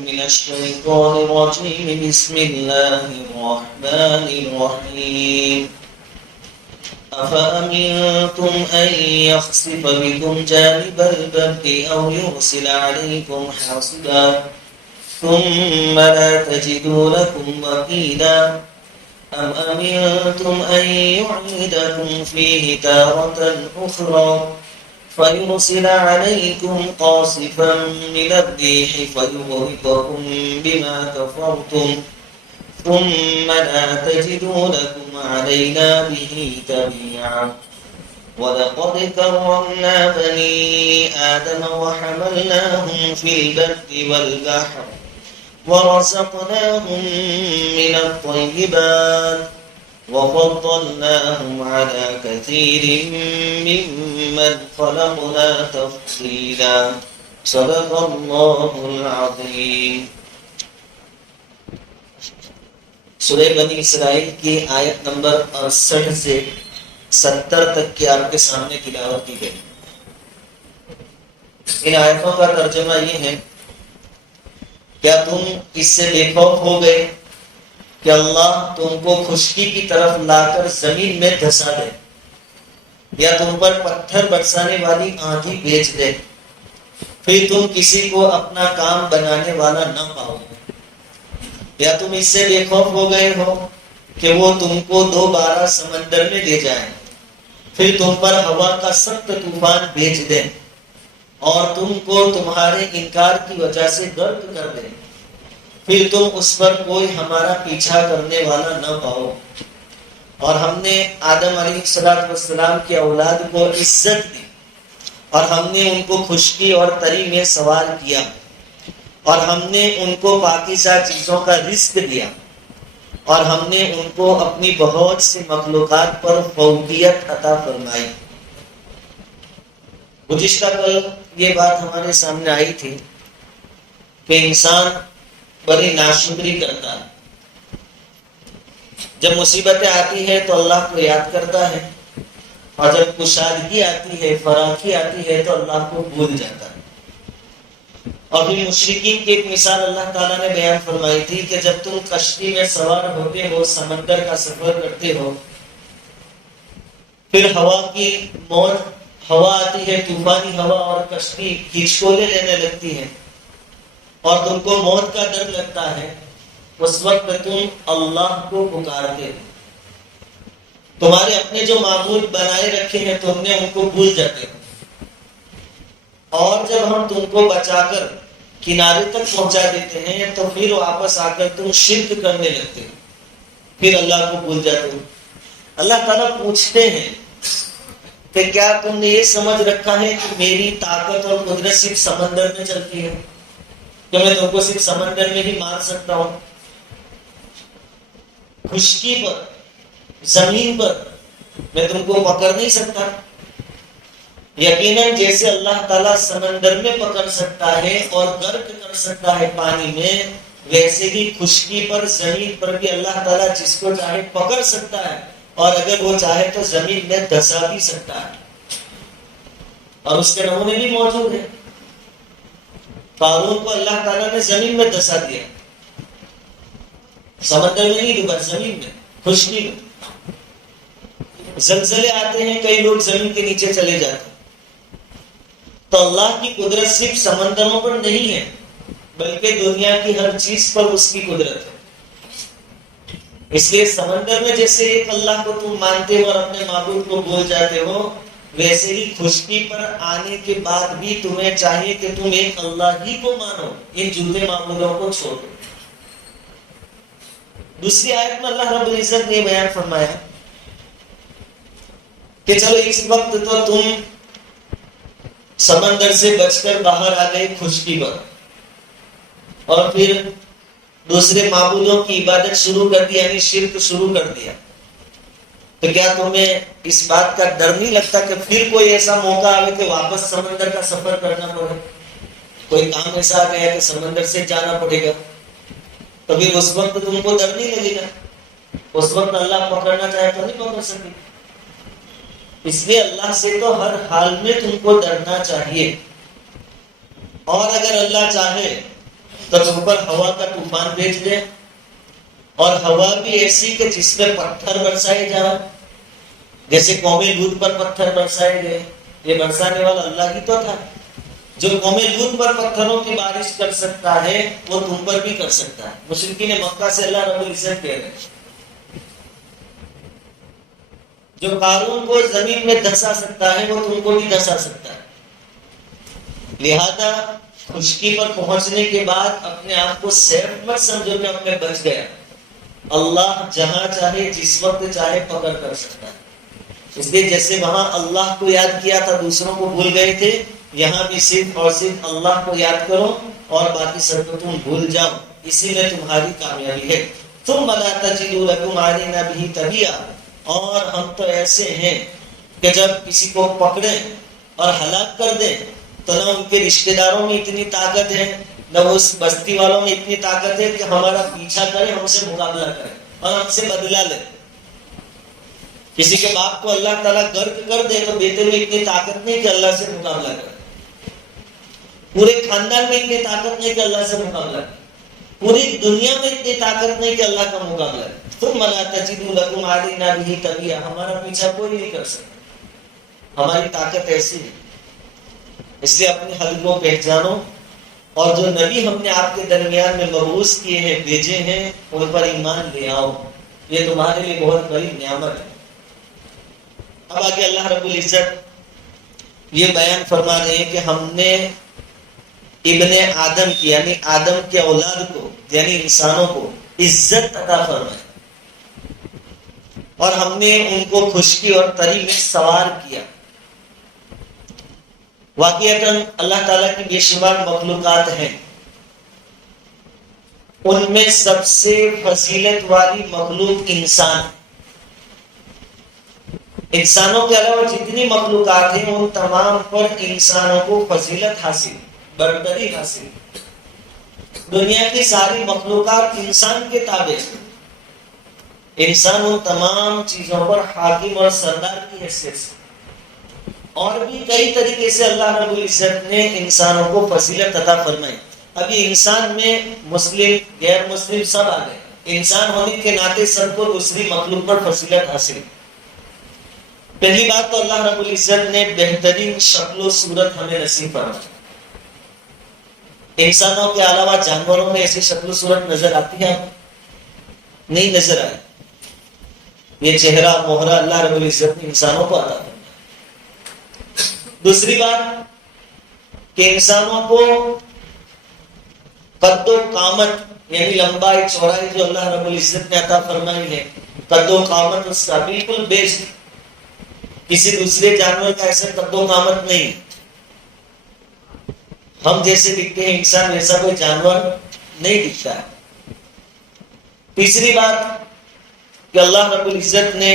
من الشيطان الرجيم بسم الله الرحمن الرحيم أفأمنتم أن يخسف بكم جانب البر أو يرسل عليكم حاصبا ثم لا تجدوا لكم وكيلا أم أمنتم أن يعيدكم فيه تارة أخرى فيرسل عليكم قاصفا من الريح فيغرقكم بما كفرتم ثم لا تجدوا لكم علينا به تبيعا ولقد كرمنا بني آدم وحملناهم في البر والبحر ورزقناهم من الطيبات وفضلناهم على كثير ممن خلقنا تفضيلا صدق الله العظيم. سورہ بنی اسرائیل کی آیت نمبر 68 سے 70 تک کی آپ کے سامنے تلاوت کی گئی. ان آیتوں کا ترجمہ یہ ہے: کیا تم اس سے بے خوف ہو گئے کہ اللہ تم کو خشکی کی طرف لا کر زمین میں دھسا دے یا تم پر پتھر برسانے والی آندھی بھیج دے، پھر تم کسی کو اپنا کام بنانے والا نہ پاؤ؟ یا تم اس سے بے خوف ہو گئے ہو کہ وہ تم کو دوبارہ سمندر میں لے جائیں، پھر تم پر ہوا کا سخت طوفان بھیج دیں اور تم کو تمہارے انکار کی وجہ سے غرق کر دیں، پھر تم اس پر کوئی ہمارا پیچھا کرنے والا نہ پاؤ؟ اور ہم نے آدم علیہ السلام کی اولاد کو عزت دی اور ہم نے ان کو خشکی اور تری میں سوار کیا اور ہم نے ان کو پاکیزہ چیزوں کا رزق دیا اور ہم نے ان کو اپنی بہت سی مخلوقات پر فوقیت عطا فرمائی. گزشتہ کل یہ بات ہمارے سامنے آئی تھی کہ انسان بڑی ناشکری کرتا ہے. جب مصیبتیں آتی ہے تو اللہ کو یاد کرتا ہے اور جب کشادگی آتی ہے، فراخی آتی ہے تو اللہ کو بھول جاتا ہے. اور پھر مشرکین کی ایک مثال اللہ تعالیٰ نے بیان فرمائی تھی کہ جب تم کشتی میں سوار ہوتے ہو، سمندر کا سفر کرتے ہو، پھر ہوا کی موت، ہوا آتی ہے طوفانی ہوا اور کشتی کھچکولے لینے لگتی ہے اور تم کو موت کا ڈر لگتا ہے، اس وقت تم اللہ کو پکارتے ہو. تمہارے اپنے جو معبود بنائے رکھے ہیں تم نے ان کو بھول جاتے ہو، اور جب ہم تم کو بچا کر کنارے تک پہنچا دیتے ہیں تو پھر واپس آ کر تم شرک کرنے لگتے ہو، پھر اللہ کو بھول جاتے ہو. اللہ تعالیٰ پوچھتے ہیں کہ کیا تم نے یہ سمجھ رکھا ہے کہ میری طاقت اور قدرت صرف سمندر میں چلتی ہے، کہ میں تم کو صرف سمندر میں ہی مار سکتا ہوں؟ خشکی پر، زمین پر میں تم کو پکڑ نہیں سکتا؟ یقیناً جیسے اللہ تعالیٰ سمندر میں پکڑ سکتا ہے اور غرق کر سکتا ہے پانی میں، ویسے ہی خشکی پر، زمین پر بھی اللہ تعالیٰ جس کو چاہے پکڑ سکتا ہے اور اگر وہ چاہے تو زمین میں دھسا بھی سکتا ہے. اور اس کے نمونے بھی موجود ہیں. قارون کو اللہ تعالیٰ نے زمین میں دھسا دیا، سمندر میں نہیں ڈوبا، زمین میں، خشکی میں. زلزلے آتے ہیں، کئی لوگ زمین کے نیچے چلے جاتے ہیں. تو اللہ کی قدرت صرف سمندروں پر نہیں ہے بلکہ دنیا کی ہر چیز پر اس کی قدرت ہے. اس لیے سمندر میں جیسے ایک اللہ کو تم مانتے ہو اور اپنے معبود کو بھول جاتے ہو، ویسے ہی خشکی پر آنے کے بعد بھی تمہیں چاہیے کہ تم ایک اللہ ہی کو مانو، ان جھوٹے معبودوں کو چھوڑو. دوسری آیت میں اللہ رب العزت نے بیان فرمایا کہ چلو اس وقت تو تم سمندر سے بچ کر باہر آ گئے خشکی پر، اور پھر دوسرے معبودوں کی عبادت شروع کر دی، یعنی شرک شروع کر دیا. تو کیا تمہیں اس بات کا ڈر نہیں لگتا کہ پھر کوئی ایسا موقع آئے کہ واپس سمندر کا سفر کرنا پڑے؟ کوئی کام ایسا آ گیا کہ سمندر سے جانا پڑے گا، تو پھر اس وقت تم کو ڈر نہیں لگے گا؟ اس وقت اللہ پکڑنا چاہے تو نہیں پکڑ سکے. اس لیے اللہ سے تو ہر حال میں تم کو ڈرنا چاہیے. اور اگر اللہ چاہے تو تم پر ہوا کا طوفان بھیج دے، اور ہوا بھی ایسی کہ جس میں پتھر برسائے جائیں، جیسے قوم لوط پر پتھر برسائے گئے۔ یہ برسانے والا اللہ ہی تو تھا۔ جو قوم لوط پر پتھروں کی بارش کر سکتا ہے وہ تم پر بھی کر سکتا ہے۔ مشرکین مکہ سے اللہ رب العزت کہہ رہے ہیں، جو قارون کو زمین میں دھسا سکتا ہے وہ تم کو بھی دھسا سکتا ہے۔ لہذا خشکی پر پہنچنے کے بعد اپنے آپ کو سیف مت سمجھو کہ اب میں بچ گیا۔ اللہ جہاں چاہے جس وقت چاہے پکڑ کر سکتا ہے۔ اس لیے جیسے وہاں اللہ کو یاد کیا تھا دوسروں کو بھول گئے تھے، یہاں بھی صرف اور صرف اللہ کو یاد کرو اور باقی سب کو تم بھول جاؤ، اسی میں تمہاری کامیابی ہے۔ ثم لا تجدوا لكم علينا به تبيعا، اور ہم تو ایسے ہیں کہ جب کسی کو پکڑیں اور ہلاک کر دیں تو نہ ان کے رشتہ داروں میں اتنی طاقت ہے، نہ اس بستی والوں میں اتنی طاقت ہے کہ ہمارا پیچھا کرے، ہم سے مقابلہ کرے اور ہم سے بدلہ لے۔ کسی کے باپ کو اللہ تعالیٰ غرق کر دے تو بیٹے میں اتنی طاقت نہیں کہ اللہ سے مقابلہ کرے، پورے خاندان میں اتنی طاقت نہیں کہ اللہ سے مقابلہ کرے، پوری دنیا میں اتنی طاقت نہیں کہ اللہ کا مقابلہ کرے۔ ثم لا تجدوا لكم علينا به تبيعا، ہمارا پیچھا کوئی نہیں کر سکتا، ہماری طاقت ایسی ہے۔ اس لیے اپنی حد کو پہچانو، اور جو نبی ہم نے آپ کے درمیان میں مبعوث کیے ہیں، بھیجے ہیں، ان پر ایمان لے آؤ، یہ تمہارے لیے بہت بڑی نعمت ہے۔ اب آگے اللہ رب العزت یہ بیان فرما رہے ہیں کہ ہم نے ابن آدم کی یعنی آدم کے اولاد کو یعنی انسانوں کو عزت عطا فرمائی، اور ہم نے ان کو خشکی اور تری میں سوار کیا۔ واقعتاً اللہ تعالیٰ کی بے شمار مخلوقات ہیں، ان میں سب سے فضیلت والی مخلوق انسان۔ انسانوں کے علاوہ جتنی مخلوقات ہیں ان تمام پر انسانوں کو فضیلت حاصل، برتری حاصل۔ دنیا کی ساری مخلوقات انسان کے تابع ہیں، انسان ان تمام چیزوں پر حاکم اور سردار کی حیثیت سے۔ اور بھی کئی طریقے سے اللہ رب العزت نے انسانوں کو فضیلت عطا فرمائی۔ ابھی انسان میں مسلم غیر مسلم سب آ گئے، انسان ہونے کے ناطے سب کو دوسری مخلوق پر فضیلت حاصل۔ پہلی بات تو اللہ رب العزت نے بہترین شکل و صورت ہمیں نصیب فرمائی۔ انسانوں کے علاوہ جانوروں میں ایسی شکل و صورت نظر آتی ہے؟ نہیں نظر آئی۔ یہ چہرہ مہرہ اللہ رب العزت نے انسانوں کو عطا فرمایا۔ دوسری بات کہ انسانوں کو قد و قامت یعنی لمبائی چوڑائی جو اللہ رب العزت نے عطا فرمائی ہے، قد و قامت اس کا بالکل بیش کسی دوسرے جانور کا ایسا قد و قامت نہیں۔ ہم جیسے دکھتے ہیں انسان ویسا کوئی جانور نہیں دکھتا ہے۔ تیسری بات کہ اللہ رب العزت نے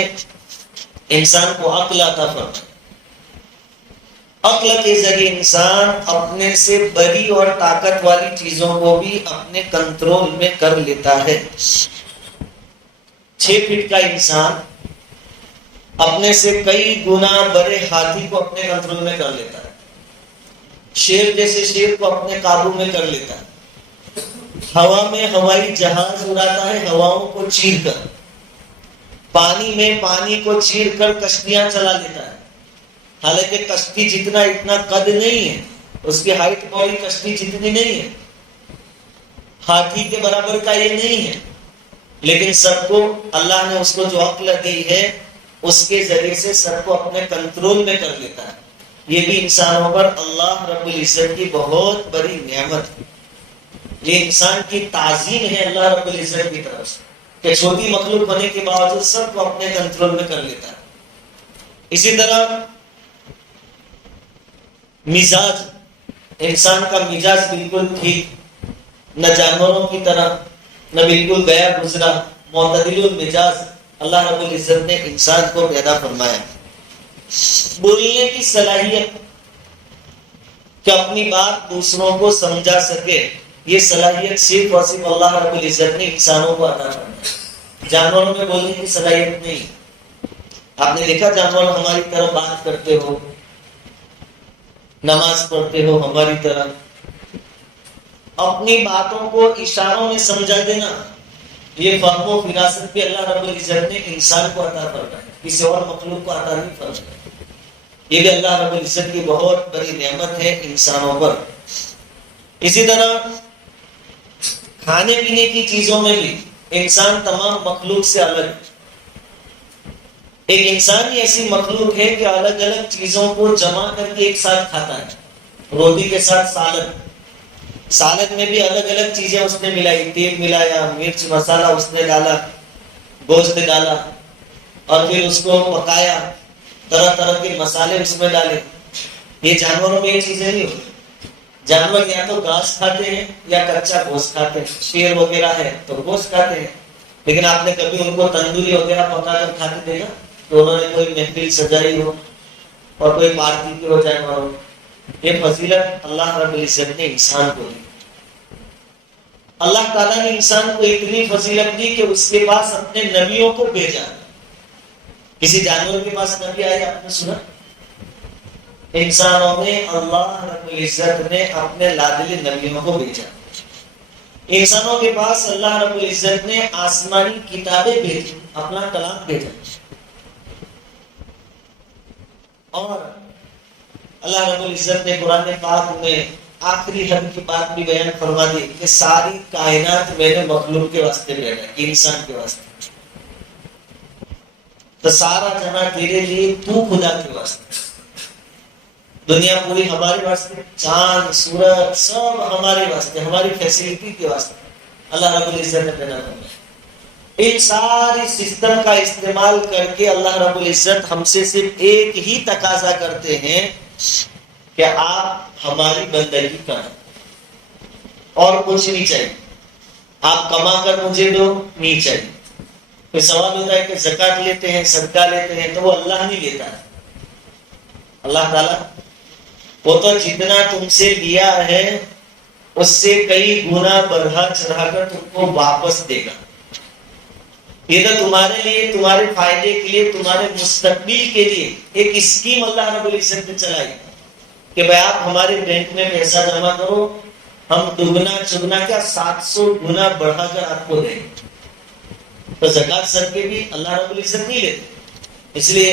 انسان کو عقل عطا فرمائی۔ عقل کے ذریعے انسان اپنے سے بڑی اور طاقت والی چیزوں کو بھی اپنے کنٹرول میں کر لیتا ہے۔ 6 فٹ کا انسان اپنے سے کئی گنا بڑے ہاتھی کو اپنے کنٹرول میں کر لیتا ہے، شیر جیسے شیر کو اپنے قابو میں کر لیتا ہے، ہوا میں ہوائی جہاز اڑاتا ہے ہواؤں کو چیر کر، پانی میں پانی کو چیر کر کشتیاں چلا لیتا ہے، حالانکہ کشتی جتنا اتنا قد نہیں ہے، اس کی ہائٹ بڑی کشتی جتنی نہیں ہے، ہاتھی کے برابر کا یہ نہیں ہے، لیکن سب کو اللہ نے اس کو جو عقل دی ہے اس کے ذریعے سے سب کو اپنے کنٹرول میں کر لیتا ہے۔ یہ بھی انسانوں پر اللہ رب العزت کی بہت بڑی نعمت ہے۔ یہ انسان کی تعظیم ہے اللہ رب العزت کی طرف سے کہ چھوٹی مخلوق ہونے کے باوجود سب کو اپنے کنٹرول میں کر لیتا ہے۔ اسی طرح مزاج، انسان کا مزاج بالکل ٹھیک، نہ جانوروں کی طرح نہ بالکل گیا گزرا، معتدل المزاج اللہ رب العزت نے انسان کو پیدا فرمایا۔ بولنے کی صلاحیت کہ اپنی بات دوسروں کو سمجھا سکے، یہ صلاحیت صرف اور صرف اللہ رب العزت نے انسانوں کو عطا فرمایا۔ جانوروں میں بولنے کی صلاحیت نہیں۔ آپ نے دیکھا جانور ہماری طرح بات کرتے ہو، نماز پڑھتے ہو ہماری طرح، اپنی باتوں کو اشاروں میں سمجھا دینا، یہ فہم و فراست بھی اللہ رب العزت نے انسان کو عطا فرمایا ہے، کسی اور مخلوق کو عطا نہیں فرمایا۔ یہ بھی اللہ رب العزت کی بہت بڑی نعمت ہے انسانوں پر۔ اسی طرح کھانے پینے کی چیزوں میں بھی انسان تمام مخلوق سے الگ ہے۔ ایک انسان ہی ایسی مخلوق ہے کہ الگ الگ چیزوں کو جمع کر کے ایک ساتھ کھاتا ہے۔ روٹی کے ساتھ سالن، سالن میں بھی الگ الگ چیزیں اس نے ملائی، تیل ملایا، مرچ مسالہ اس نے ڈالا، گوشت ڈالا اور پھر اس کو پکایا، طرح طرح کے مسالے اس میں ڈالے۔ یہ جانوروں میں یہ چیزیں نہیں ہوتی۔ جانور یا تو گھاس کھاتے ہیں یا کچا گوشت کھاتے ہیں، شیر وغیرہ ہے تو گوشت کھاتے ہیں، لیکن آپ نے کبھی ان کو تندوری وغیرہ پکا کر کھاتے دیکھا تو انہوں نے کوئی محفل سجائی ہو اور کوئی پارٹی کی ہو جانوروں؟ یہ فضیلت اللہ رب العزت نے انسان کو دی۔ اللہ تعالیٰ نے انسان کو اتنی فضیلت دی کہ اس کے پاس اپنے نبیوں کو بھیجا۔ کسی جانور کے پاس نبی آئے آپ نے سنا؟ انسانوں میں اللہ رب العزت نے اپنے لاڈلے نبیوں کو بھیجا۔ انسانوں کے پاس اللہ رب العزت نے آسمانی کتابیں بھیجی، اپنا کلام بھیجا، اور اللہ رب العزت نے قرآن پاک میں آخری حد کی بات بھی بیان فرما دی کہ ساری کائنات میں نے مخلوق کے واسطے بھیجا، انسان کے واسطے۔ تو سارا جہاں تیرے لیے، تو خدا کے واسطے، دنیا پوری ہمارے واسطے، چاند سورج سب ہمارے واسطے، ہماری فیسلٹی کے واسطے اللہ رب العزت نے پیدا فرمایا۔ ان ساری سسٹم کا استعمال کر کے اللہ رب العزت ہم سے صرف ایک ہی تقاضا کرتے ہیں کہ آپ ہماری بندگی کریں، اور کچھ نہیں چاہیے۔ آپ کما کر مجھے دو، نہیں چاہیے۔ پھر سوال ہوتا ہے کہ زکات لیتے ہیں، صدقہ لیتے ہیں، تو وہ اللہ نہیں لیتا ہے۔ اللہ تعالیٰ وہ تو جتنا تم سے لیا ہے اس سے کئی گنا بڑھا چڑھا کر تم کو واپس دے گا۔ یہ تو تمہارے لیے، تمہارے فائدے کے لیے، تمہارے مستقبل کے لیے ایک اسکیم اللہ رب العزت نے چلائی کہ بھائی آپ ہمارے بینک میں پیسہ جمع کرو، ہم دگنا چگنا کیا 700 گنا بڑھا کر آپ کو دیں گے۔ تو زکات صدقے بھی اللہ رب العزت نہیں لیتے۔ اس لیے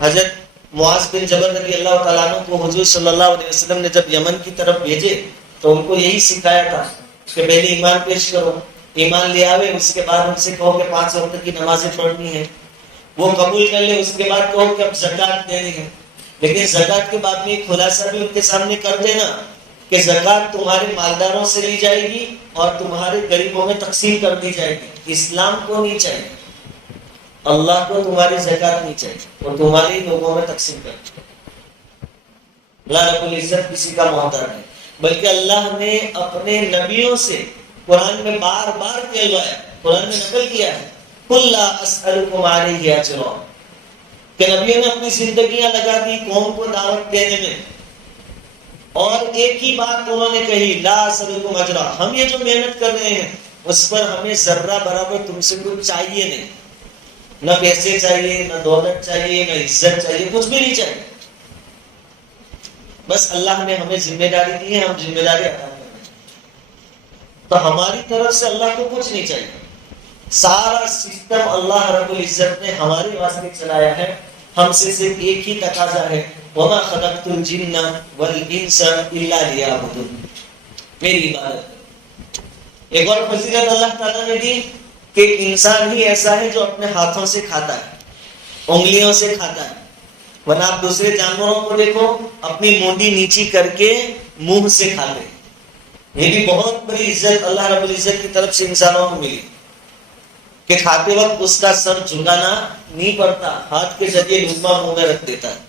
حضرت معاذ بن جبل رضی اللہ تعالیٰ عنہ کو حضور صلی اللہ علیہ وسلم نے جب یمن کی طرف بھیجے تو ان کو یہی سکھایا تھا کہ پہلے ایمان پیش کرو، ایمان لے آوے، اس کے بعد ان سے کہو کہ 5 وقت کی نمازیں پڑھنی ہے، وہ قبول کر لے، اس کے بعد کہو کہ اب زکات دینی ہے۔ لیکن زکات کے بعد میں ایک خلاصہ بھی ان کے سامنے کر دینا کہ زکات تمہارے مالداروں سے لی جائے گی اور تمہارے غریبوں میں تقسیم کر دی جائے گی۔ اسلام کو نہیں چاہیے، اللہ کو تمہاری زکات نہیں چاہیے، اور تمہارے لوگوں میں تقسیم کر دی۔ اللہ رب العزت کسی کا محتاج نہیں، بلکہ اللہ نے اپنے نبیوں سے قرآن میں بار بار کہلوایا، قرآن میں نقل کیا ہے قُلْ لَا أَسْأَلُكُمْ عَلَيْهِ أَجْرًا، کہ نبیوں نے اپنی زندگیاں لگا دی قوم کو دعوت دینے میں، اور ایک ہی بات انہوں نے کہی لا أَسْأَلُكُمْ أَجْرًا، ہم یہ جو محنت کر رہے ہیں اس پر ہمیں ذرہ برابر تم سے کچھ چاہیے نہیں، نہ پیسے چاہیے، نہ دولت چاہیے، نہ عزت چاہیے، کچھ بھی نہیں چاہیے۔ بس اللہ نے ہمیں ذمہ داری دی ہے، ہم ذمہ داری ادا کر رہے ہیں، تو ہماری طرف سے اللہ کو کچھ نہیں چاہیے۔ سارا سسٹم اللہ رب العزت نے ہمارے واسطے چلایا ہے، ہم سے صرف ایک ہی تقاضا ہے وَمَا خَلَقْتُ الْجِنَّ وَالْإِنسَ إِلَّا لِيَعْبُدُونِ، میری عبادت۔ ایک اور فضیلت اللہ تعالیٰ نے دی کہ ایک انسان ہی ایسا ہے جو اپنے ہاتھوں سے کھاتا ہے، انگلیوں سے کھاتا ہے، ورنہ آپ دوسرے جانوروں کو دیکھو اپنی مونڈی نیچی کر کے منہ سے کھاتے۔ یہ بھی بہت بڑی عزت اللہ رب العزت کی طرف سے انسانوں کو ملی کہ کھاتے وقت اس کا سر جھکانا نہیں پڑتا، ہاتھ کے ذریعے لقمہ منہ میں رکھ دیتا ہے۔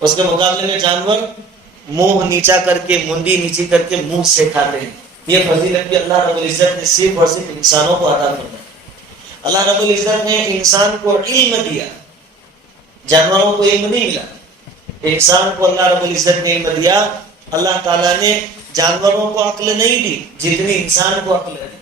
اس کے مقابلے میں جانور منہ نیچا کر کے، مونڈی نیچی کر کے منہ سے کھاتے ہیں۔ یہ فضیلت بھی اللہ رب العزت نے صرف اور صرف انسانوں کو عطا فرمائی۔ اللہ رب العزت نے انسان کو علم دیا، جانوروں کو علم نہیں ملا، انسان کو اللہ رب العزت نے علم دیا۔ اللہ تعالیٰ نے جانوروں کو عقل نہیں دی جتنی انسان کو عقل دی۔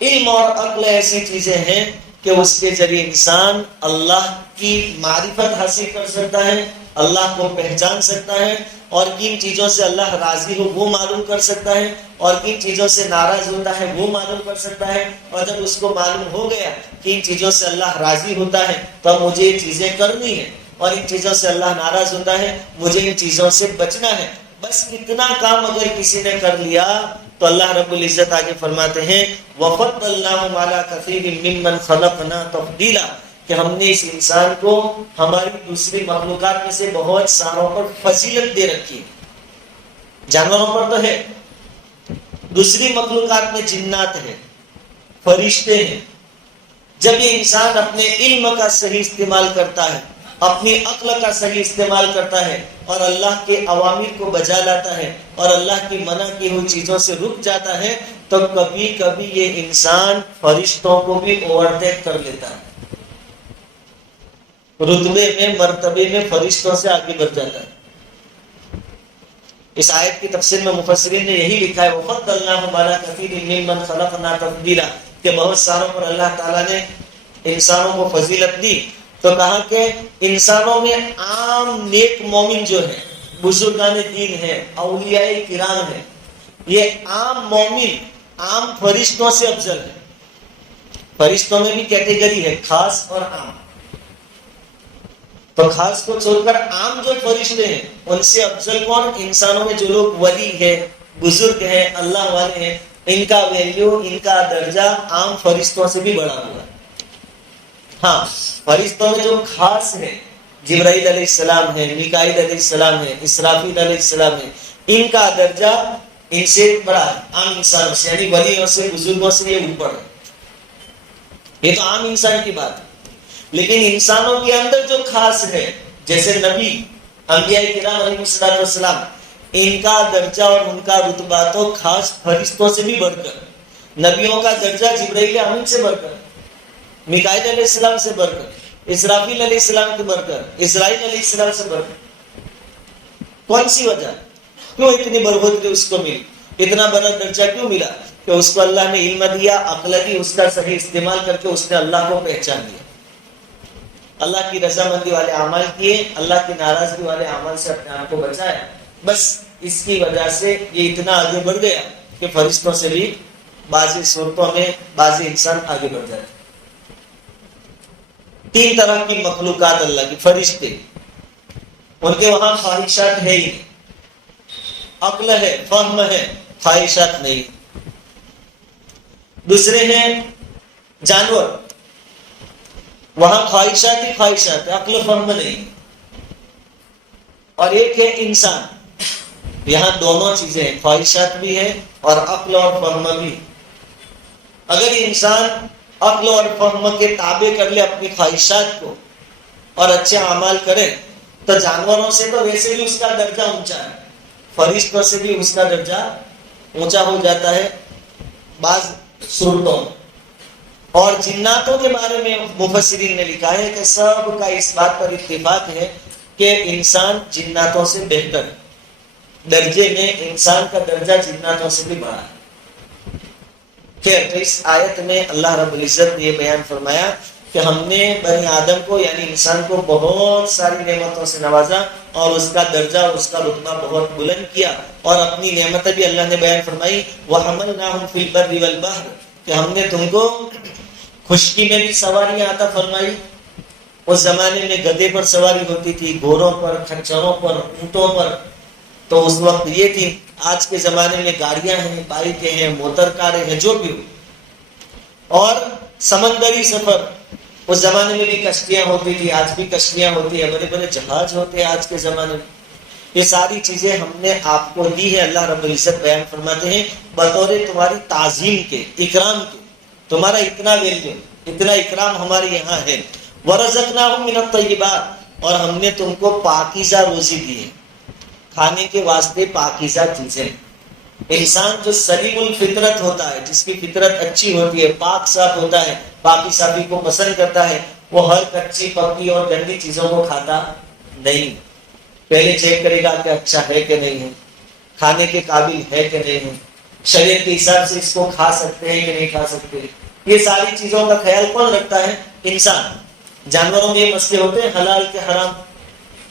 علم اور عقل ایسی چیزیں ہیں کہ اس کے ذریعے انسان اللہ کی معرفت حاصل کر سکتا ہے، اللہ کو پہچان سکتا ہے، اور کن چیزوں سے اللہ راضی ہو وہ معلوم کر سکتا ہے، اور کن چیزوں سے ناراض ہوتا ہے وہ معلوم کر سکتا ہے۔ اور جب اس کو معلوم ہو گیا کہ ان چیزوں سے اللہ راضی ہوتا ہے تو اب مجھے یہ چیزیں کرنی ہیں، اور ان چیزوں سے اللہ ناراض ہوتا ہے مجھے ان چیزوں سے بچنا ہے۔ بس اتنا کام اگر کسی نے کر لیا تو اللہ رب العزت آگے فرماتے ہیں وَفَضَّلْنَاهُمْ عَلَىٰ كَثِيرٍ مِّمَّنْ خَلَقْنَا تَفْضِيلًا، کہ ہم نے اس انسان کو ہماری دوسری مخلوقات میں سے بہت ساروں پر فضیلت دے رکھی ہے۔ جانوروں پر تو ہے، دوسری مخلوقات میں جنات ہیں، فرشتے ہیں۔ جب یہ انسان اپنے علم کا صحیح استعمال کرتا ہے، اپنی عقل کا صحیح استعمال کرتا ہے، اور اللہ کے اوامر کو بجا لاتا ہے، اور اللہ کی منع کی ہوئی چیزوں سے رک جاتا ہے، تو کبھی کبھی یہ انسان فرشتوں کو بھی اوورٹیک کر لیتا ہے، رتبے میں مرتبے میں فرشتوں سے آگے بڑھ جاتا ہے۔ اس آیت کی تفسیر میں مفسرین نے یہی لکھا ہے وَفَضَّلْنَاهُمْ عَلَىٰ كَثِيرٍ مِّمَّنْ خَلَقْنَا تَفْضِيلًا، کہ بہت ساروں پر اللہ تعالیٰ نے انسانوں کو فضیلت دی۔ تو کہا کہ انسانوں میں عام نیک مومن جو ہیں، بزرگان دین ہیں، اولیاء کرام ہیں، یہ عام مومن عام فرشتوں سے افضل ہے۔ فرشتوں میں بھی کیٹیگری ہے، خاص اور عام۔ تو خاص کو چھوڑ کر عام جو فرشتے ہیں ان سے افضل کون؟ انسانوں میں جو لوگ ولی ہیں، بزرگ ہیں، اللہ والے ہیں، ان کا ویلیو، ان کا درجہ عام فرشتوں سے بھی بڑا ہوا ہے۔ ہاں، فرشتوں میں جو خاص ہیں، جبرائیل علیہ السلام ہے، میکائیل علیہ السلام ہے، اسرافیل علیہ السلام ہے، ان کا درجہ ان سے بڑا ہے عام انسانوں سے، یعنی ولیوں سے، بزرگوں سے یہ اوپر ہے۔ یہ تو عام انسان کی بات ہے، لیکن انسانوں کے اندر جو خاص ہے، جیسے نبی، انبیاء کرام علیہ السلام، ان کا درجہ اور ان کا رتبہ تو خاص فرشتوں سے بھی بڑھ کر، نبیوں کا درجہ جبرائیل امین سے بڑھ کر، میکائیل علیہ السلام سے بڑھ کر، اسرافیل علیہ السلام سے بڑھ کر، اسرائیل علیہ السلام سے بڑھ کر۔ کون سی وجہ؟ کیوں اتنی بربادی اس کو ملی؟ اتنا بڑا درجہ کیوں ملا؟ کہ اس کو اللہ نے علم دیا، عقل دی، اس کا صحیح استعمال کر کے اس نے اللہ کو پہچان لیا، اللہ کی رضامندی والے اعمال کیے، اللہ کی ناراضگی والے اعمال سے اپنے آپ کو بچایا۔ بس اس کی وجہ سے یہ اتنا آگے بڑھ گیا کہ فرشتوں سے بھی بعضی صورتوں میں بعضی انسان آگے بڑھ جاتے۔ تین طرح کی مخلوقات اللہ کی، فرشتے، ان کے وہاں خواہشات ہے ہی، عقل ہے، فہم ہے، خواہشات نہیں۔ دوسرے ہیں جانور، وہاں خواہشات ہی خواہشات، عقل فہم نہیں۔ اور ایک ہے انسان، یہاں دونوں چیزیں ہیں، خواہشات بھی ہے اور عقل اور فہم بھی۔ اگر انسان عقل اور فہم کے تابع کر لے اپنی خواہشات کو اور اچھے اعمال کرے تو جانوروں سے تو ویسے بھی اس کا درجہ اونچا ہے، فرشتوں سے بھی اس کا درجہ اونچا ہو جاتا ہے بعض صورتوں میں۔ اور جناتوں کے بارے میں مفسرین نے لکھا ہے کہ سب کا اس بات پر اتفاق ہے کہ انسان جناتوں سے بہتر ہے، درجے میں انسان کا درجہ جناتوں سے بھی بڑا ہے۔ پھر اس آیت میں اللہ رب العزت نے یہ بیان فرمایا کہ ہم نے بنی آدم کو یعنی انسان کو بہت ساری نعمتوں سے نوازا اور اس کا درجہ اور اس کا رتبہ بہت بلند کیا، اور اپنی نعمتیں بھی اللہ نے بیان فرمائی وَحَمَلْنَاهُمْ فِي الْبَرِّ وَالْبَحْرِ، کہ ہم نے تم کو خشکی میں بھی سواریاں عطا فرمائی۔ اس زمانے میں گدھے پر سواری ہوتی تھی، گھوڑوں پر، کھچروں پر، اونٹوں پر، تو اس وقت یہ تھی۔ آج کے زمانے میں گاڑیاں ہیں، بائکیں ہیں، موٹر کاریں ہیں، جو بھی ہو۔ اور سمندری سفر، اس زمانے میں بھی کشتیاں ہوتی تھی، آج بھی کشتیاں ہوتی ہیں، بڑے بڑے جہاز ہوتے ہیں آج کے زمانے میں۔ یہ ساری چیزیں ہم نے آپ کو دی ہے، اللہ رب العزت بیان فرماتے ہیں بطور تمہاری تعظیم کے، اکرام کے، تمہارا اتنا ویلیو، اتنا اکرام ہمارے یہاں ہے۔ وَرَزَقْنَاهُم مِّنَ الطَّيِّبَاتِ، اور ہم نے تم کو پاکیزہ روزی دی ہے، کھانے کے واسطے پاکیزہ چیزیں۔ انسان جو سلیم الفطرت ہوتا ہے، جس کی فطرت اچھی ہوتی ہے، پاک صاف ہوتا ہے، پاکی صافی کو پسند کرتا ہے، وہ ہر کچی پکی اور گندی چیزوں کو کھاتا نہیں، پہلے چیک کرے گا کہ اچھا ہے کہ نہیں ہے، کھانے کے قابل ہے کہ نہیں ہے، شریعت کے حساب سے اس کو کھا سکتے ہیں کہ نہیں کھا سکتے۔ یہ ساری چیزوں کا خیال کون رکھتا ہے؟ انسان۔ جانوروں میں یہ مسئلے ہوتے ہیں حلال کے حرام،